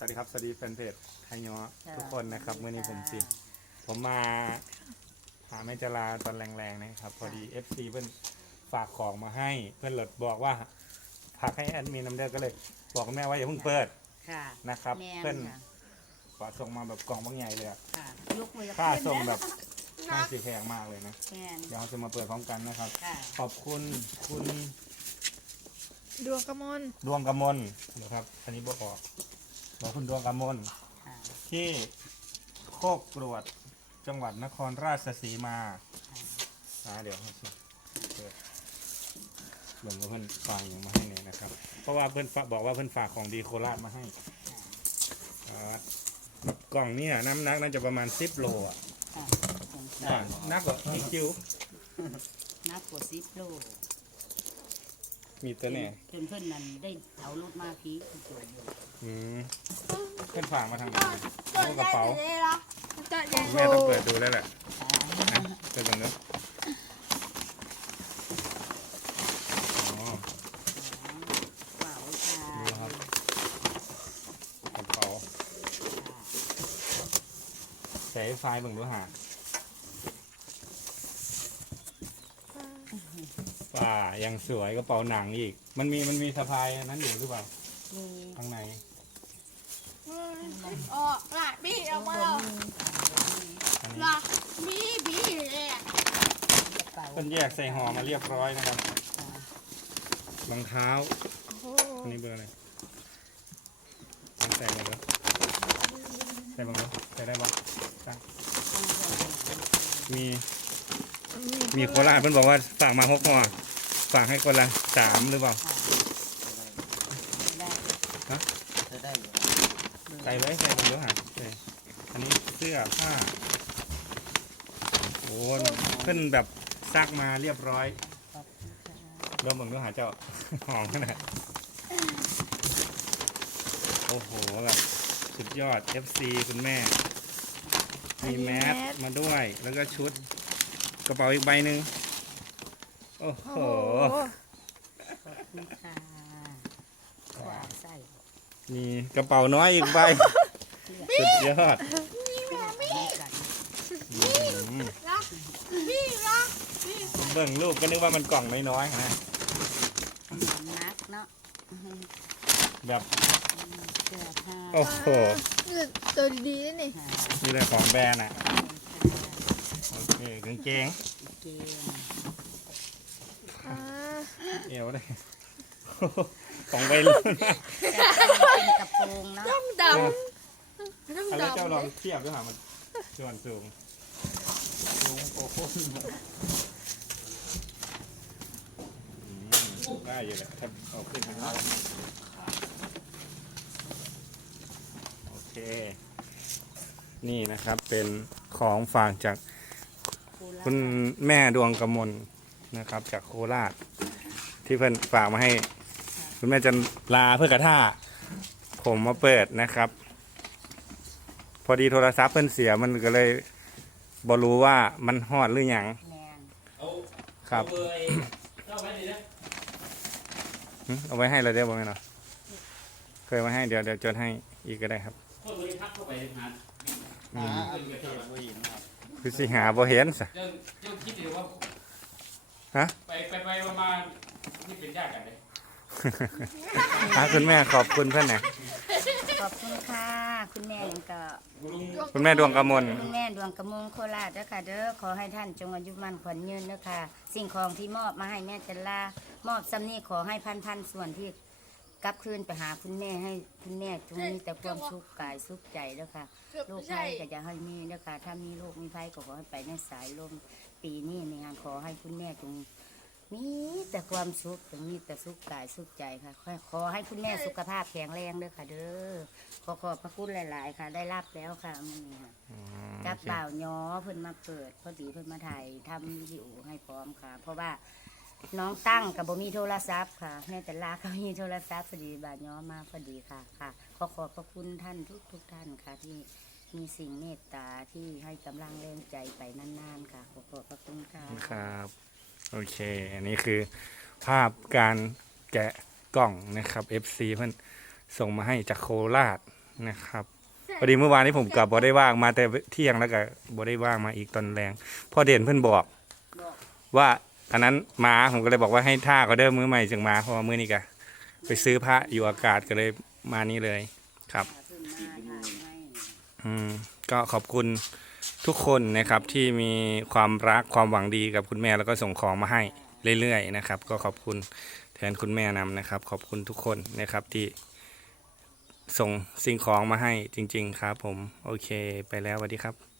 สวัสดีครับสวัสดีแฟนเพจไทยยอทุกคนนะครับเมื่อนี้ผมสิผมมาหาแม่จลาตอนแรงๆนะครับ พอดี FC เพื่อนฝากของมาให้เพื่อนหลดบอกว่าฝากให้แอดมินน้ำเด้อก็เลยบอกคุณแม่ว่าอย่าเพิ่งเปิดค่ะนะครับ แม่เพื่อนค่ะ ฝากส่งมาแบบกล่องบางใหญ่เลยอะค่ะยกมือค่าส่งแบบน่าสีแพงมากเลยนะแม่นเดี๋ยวเราจะมาเปิดพร้อมกันนะครับ ค่ะขอบคุณคุณดวงกระมนดวงกมลนะครับ อันนี้บอกออก บอกคุณดวงกมลค่ะที่โคกกรวดจังหวัดนครราชสีมาอ่าเดี๋ยวให้ชิเปิดเบิ่งว่าเพื่อนฝากอย่างมาให้เนี่ยนะครับ เพราะว่าเพื่อนฝากบอกว่าเพื่อนฝากของดีโคราชมาให้อ่าแบบกล่องเนี่ยน้ำหนักน่าจะประมาณสิบโลอะค่ะสงสาอ่ารนักกว่าอีคิวนักกว่าสิบโล มีตัวเนี่ยจนเพื่อนนั้นได้เอารถมาพีคตัวอยู่อืมเพื่อนฝากมาทางไหนต้โอ้นกระได้เป๋าเลยเหรอต้นใหญ่แม่ต้องเปิดดูแล้วแหละค่ะนะเปิดตรงนู้นอ๋อ เป๋าค่ะนี่ครับ กระเป๋าใส่ไฟล์เบิ่งดูหา ป่ายังสวยกระเป๋าหนังอีก มันมีมันมีสะพายอันนั้นอยู่หรือเปล่ามีข้างในออกละบี้ออกมาแล้วอันนี้ละบี้บี้เลยอะกระเป๋าเพิ่นแยกใส่ห่อมาเรียบร้อยนะครับค่ะรองเท้าโอ้โหอันนี้เบอร์อะไรลองใส่บ้างเหรอใส่บ้างเหรอใส่ได้ปะตั้งต้องเพื่อนมี มีโคราชเพิ่นบอกว่าฝากมาหกห่อฝากให้คนละสามหรือเปล่าค่ะได้จะได้อยู่ใส่ไว้ใส่บนเดี๋ยวหาใส่อันนี้เสื้อผ้าโอ้เพิ่นแบบซักมาเรียบร้อยขอบคุณค่ะเริ่มเบิ่งเดี๋ยวหาเจ้า หอมขนาดโอ้โหแบบสุดยอด FC คุณแม่ มีแมสมาด้วยแล้วก็ชุด กระเป๋าอีกใบหนึ่งโอ้โหโอ้โห ขอบคุณค่ะขวาใส่มีกระเป๋าน้อยอีกใบ สุดยอดไม่กันอื้อหือละบี้ละบี้เบิ่งรูปก็นึกว่ามันกล่องน้อยๆนะ นักเนาะแบบเสื้อผ้าโอ้โหนี่ตัวดีๆนี่ค่ะมีแต่ของแบรนด์อะ โอเคกางเกงเกมอ่าเอวเลยของวัยรุ่นเป็นกระโปรงเนาะต้องดำต้องแล้วเจ้าดำลองเทียบด้วยค่ะมันส่วนสูงสูงโอ้โหอืมได้อยู่แหละถ้าเอาขึ้นทางนี้โอเค นี่นะครับเป็นของฝากจาก คุณแม่ดวงกมลนะครับ จากโคราช ที่เพื่อนฝากมาให้ คุณแม่จะลาเพื่อกระท่า ผมมาเปิดนะครับ พอดีโทรศัพท์เพื่อนเสียมันก็เลยบอรู้ว่ามันฮอดหรือยังแมนครับเบอร์ไอ้เจ้าไว้ดีนะหึเอาไว้ให้เราได้บ่ไหมเนาะเคยมาให้เดี๋ยวเดี๋ยวจดให้อีกก็ได้ครับพวกบริทักเข้าไปหาอืมหาอัปเดตผู้หญิงครับ คือสิหาบ่เห็นสะเจ้าเจ้าคิดดูว่าฮะ ไปไปไปประมาณนี่เป็นญาติกันเลยหาคุณแม่ขอบคุณเพื่อนหน่อยขอบคุณค่ะ คุณแม่ยังก็ลุงคุณแม่ดวงกมลคุณแม่ดวงกระมงโคราชเด้อค่ะ เด้อขอให้ท่านจงอายุมั่นขวัญยืนเด้อค่ะ สิ่งของที่มอบมาให้แม่จันลามอบสำนี้ขอให้พันพันๆส่วนที่ กลับคืนไปหาคุณแม่ให้คุณแม่จงมีแต่ความสุขกายสุขใจเด้อค่ะเกือบลูกใช่ไผ่ก็จะให้มีเด้อค่ะถ้ามีลูกมีไผ่ก็ขอให้ไปในสายลมปีนี้ในงานขอให้คุณแม่จงมีแต่ความสุขจงมีแต่สุขกายสุขใจค่ะขอขอให้คุณแม่สุขภาพแข็งแรงเด้อค่ะ เด้อขอขอบพระคุณหลาย ๆ ค่ะ ได้รับแล้วค่ะมื้อนี้ค่ะอืมกับบ่าวย้อเพิ่นมาเปิดพอดีเพิ่นมาถ่ายทำวิดีโอให้พร้อมค่ะ เพราะว่า น้องตั้งกับบ่มีโทรศัพท์ค่ะแม่แต่ลาเขามีโทรศัพท์พอดีบ่าวย้อมาพอดีค่ะค่ะขอขอบพระคุณท่านทุกทุกๆท่านค่ะ ที่มีสิ่งเมตตาที่ให้กำลังแรงใจไปนานๆค่ะขอขอบพระคุณค่ะครับ โอเค อันนี้คือภาพการแกะกล่องนะครับ FC เพื่อนส่งมาให้จากโคราชนะครับพอดีเมื่อวานนี้ผมกลับบ่ได้ว่างมาแต่เที่ยงแล้วก็บ่ได้ว่างมาอีกตอนแรงพอเด่นเพื่อนบอกบอกว่า อันนั้นมาผมก็เลยบอกว่าให้ท่าก็เดิมมือใหม่จึงมาเพราะว่ามือนี้ก็ไปซื้อพระอยู่อากาศก็เลยมานี่เลยครับ อืมก็ขอบคุณทุกคนนะครับที่มีความรักความหวังดีกับคุณแม่แล้วก็ส่งของมาให้เรื่อยๆนะครับ ก็ขอบคุณแทนคุณแม่นำนะครับ ขอบคุณทุกคนนะครับที่ส่งสิ่งของมาให้จริง ๆ ครับ ผมโอเค ไปแล้วสวัสดีครับ